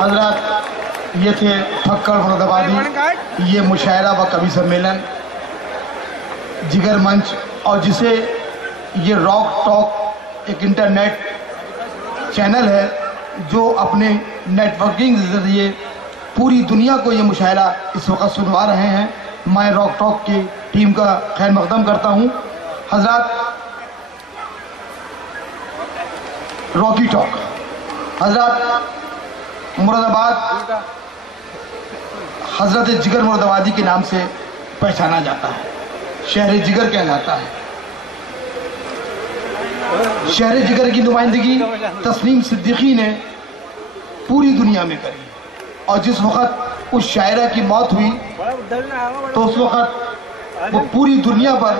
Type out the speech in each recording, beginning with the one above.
حضرات یہ تھے پھکڑ مرادآبادی، یہ مشاعرہ و کوی سمیلن جگر منچ، اور جسے یہ راک ٹاک ایک انٹرنیٹ چینل ہے جو اپنے نیٹ ورکنگ کے ذریعے پوری دنیا کو یہ مشاعرہ اس وقت سنوا رہے ہیں۔ میں راک ٹاک کی ٹیم کا خیر مقدم کرتا ہوں۔ حضرات راکی ٹاک، حضرات مراد آباد حضرت جگر مراد آبادی کے نام سے پہچانا جاتا ہے، شہر جگر کہلاتا ہے۔ شہر جگر کی نمائندگی تسنیم صدیقی نے پوری دنیا میں کری، اور جس وقت اس شاعرہ کی موت ہوئی تو اس وقت وہ پوری دنیا پر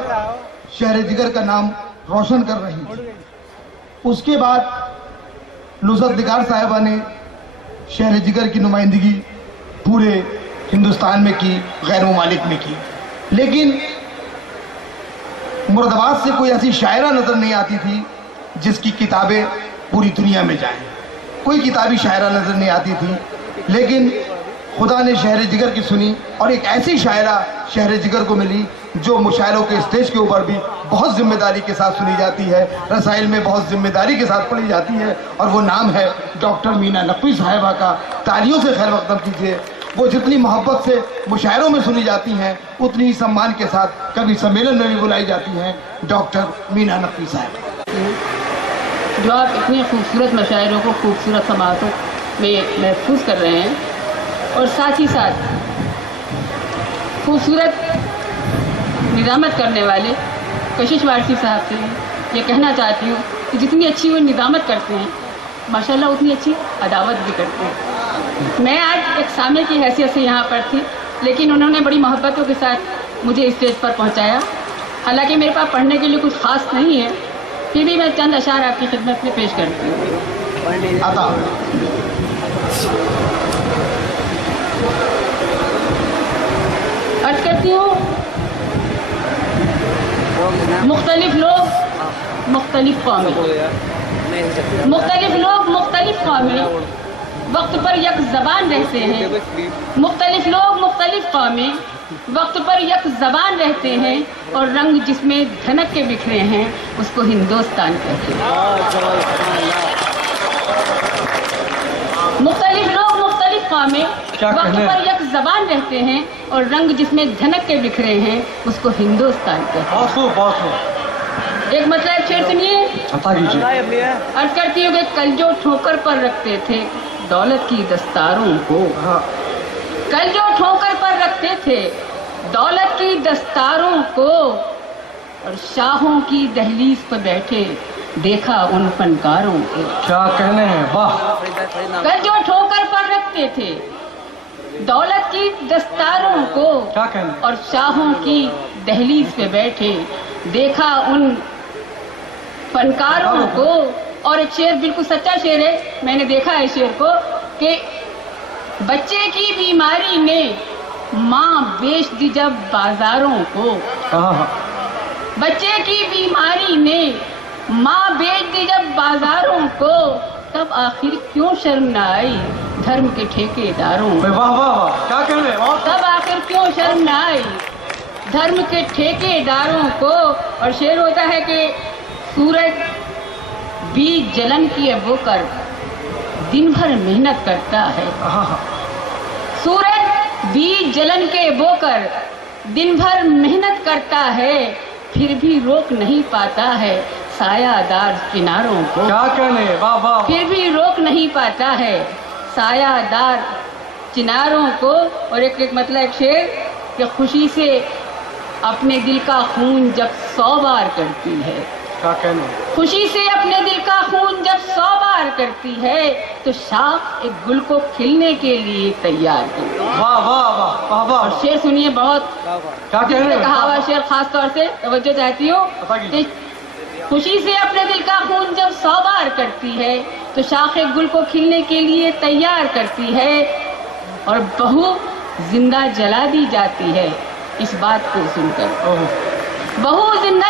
شہر جگر کا نام روشن کر رہی تھی۔ اس کے بعد نصرت نگار صاحبہ نے شہر جگر کی نمائندگی پورے ہندوستان میں کی، غیر ممالک میں کی، لیکن مراد آباد سے کوئی ایسی شاعرہ نظر نہیں آتی تھی جس کی کتابیں پوری دنیا میں جائیں۔ کوئی کتابی شاعرہ نظر نہیں آتی تھی، لیکن خدا نے شہر جگر کی سنی، اور ایک ایسی شاعرہ شہر جگر کو ملی جو مشاعروں کے اسٹیج کے اوپر بھی بہت ذمہ داری کے ساتھ سنی جاتی ہے، رسائل میں بہت ذمہ داری کے ساتھ پڑھی جاتی ہے، اور وہ نام ہے ڈاکٹر مینا نقوی صاحبہ کا۔ تالیوں سے خیر مقدم کیجیے۔ وہ جتنی محبت سے مشاعروں میں سنی جاتی ہیں اتنی ہی سمان کے ساتھ کبھی سمیلن میں بھی بلائی جاتی ہیں ڈاکٹر مینا نقوی صاحب، جو آپ اتنے خوبصورت مشاعروں کو خوبصورت سماعتوں میں محفوظ کر رہے ہیں، اور ساتھ ہی ساتھ خوبصورت نظامت کرنے والے کشش وارثی صاحب سے یہ کہنا چاہتی ہوں کہ جتنی اچھی وہ نظامت کرتے ہیں ماشاءاللہ اتنی اچھی عداوت بھی کرتے ہیں۔ میں آج ایک سامع کی حیثیت سے یہاں پر تھی، لیکن انہوں نے بڑی محبتوں کے ساتھ مجھے اسٹیج پر پہنچایا۔ حالانکہ میرے پاس پڑھنے کے لیے کچھ خاص نہیں ہے، پھر بھی میں چند اشعار آپ کی خدمت میں پیش کرتی ہوں۔ عرض کرتی ہوں، مختلف لوگ مختلف قومیں، مختلف لوگ مختلف قومیں وقت پر یک زبان رہتے ہیں، مختلف لوگ مختلف قومیں وقت پر یک زبان رہتے ہیں، اور رنگ جس میں دھنک کے بکھرے ہیں اس کو ہندوستان کہتے ہیں۔ مختلف لوگ مختلف قومیں وقت پر یک زبان رہتے ہیں، اور رنگ جس میں دھنک کے بکھرے ہیں اس کو ہندوستان کہتے ہیں۔ ایک مطلب شعر سنیے۔ عرض کرتی ہوں کہ کل جو ٹھوکر پر رکھتے تھے دولت کی دستاروں کو، کل جو ٹھوکر پر رکھتے تھے دولت کی دستاروں کو، اور شاہوں کی دہلیز پر بیٹھے دیکھا ان فنکاروں کو۔ کیا کہنے ہیں، واہ! کل جو ٹھوکر پر رکھتے تھے دولت کی دستاروں کو، اور شاہوں کی دہلیز پہ بیٹھے دیکھا ان فنکاروں کو۔ اور ایک شعر بالکل سچا شعر ہے، میں نے دیکھا ہے شعر کو، کہ بچے کی بیماری نے ماں بیچ دی جب بازاروں کو، بچے کی بیماری نے ماں بیچ دی جب بازاروں کو، تب آخر کیوں شرم نہ آئی دھرم کے ٹھیکے داروں کو، تب آخر کیوں شرم نہ آئی دھرم کے ٹھیکے داروں کو۔ اور شعر ہوتا ہے کہ سورج بیج جلن کیے بو کر دن بھر محنت کرتا ہے، سورج بیج جلن کے بو کر دن بھر محنت کرتا ہے، پھر بھی روک نہیں پاتا ہے سایہ دار چناروں کو، کیا کہنے، واہ واہ! پھر بھی روک نہیں پاتا ہے سایہ دار چناروں کو۔ اور ایک مطلب شعر کہ خوشی سے اپنے دل کا خون جب 100 بار کرتی ہے، کیا کہنے، خوشی سے اپنے دل کا خون جب 100 بار کرتی ہے، تو شاخ ایک گل کو کھلنے کے لیے تیار کرتی ہے۔ واہ واہ واہ واہ! اور شعر سنیے، بہت کیا کہنے، کہا ہوا شعر، خاص طور سے توجہ چاہتی ہوں کہ خوشی سے اپنے دل کا خون جب 100 بار کرتی ہے تو شاخ گل کو کھلنے کے لیے تیار کرتی ہے، اور بہو زندہ جلا دی جاتی ہے اس بات کو سن کر، بہو زندہ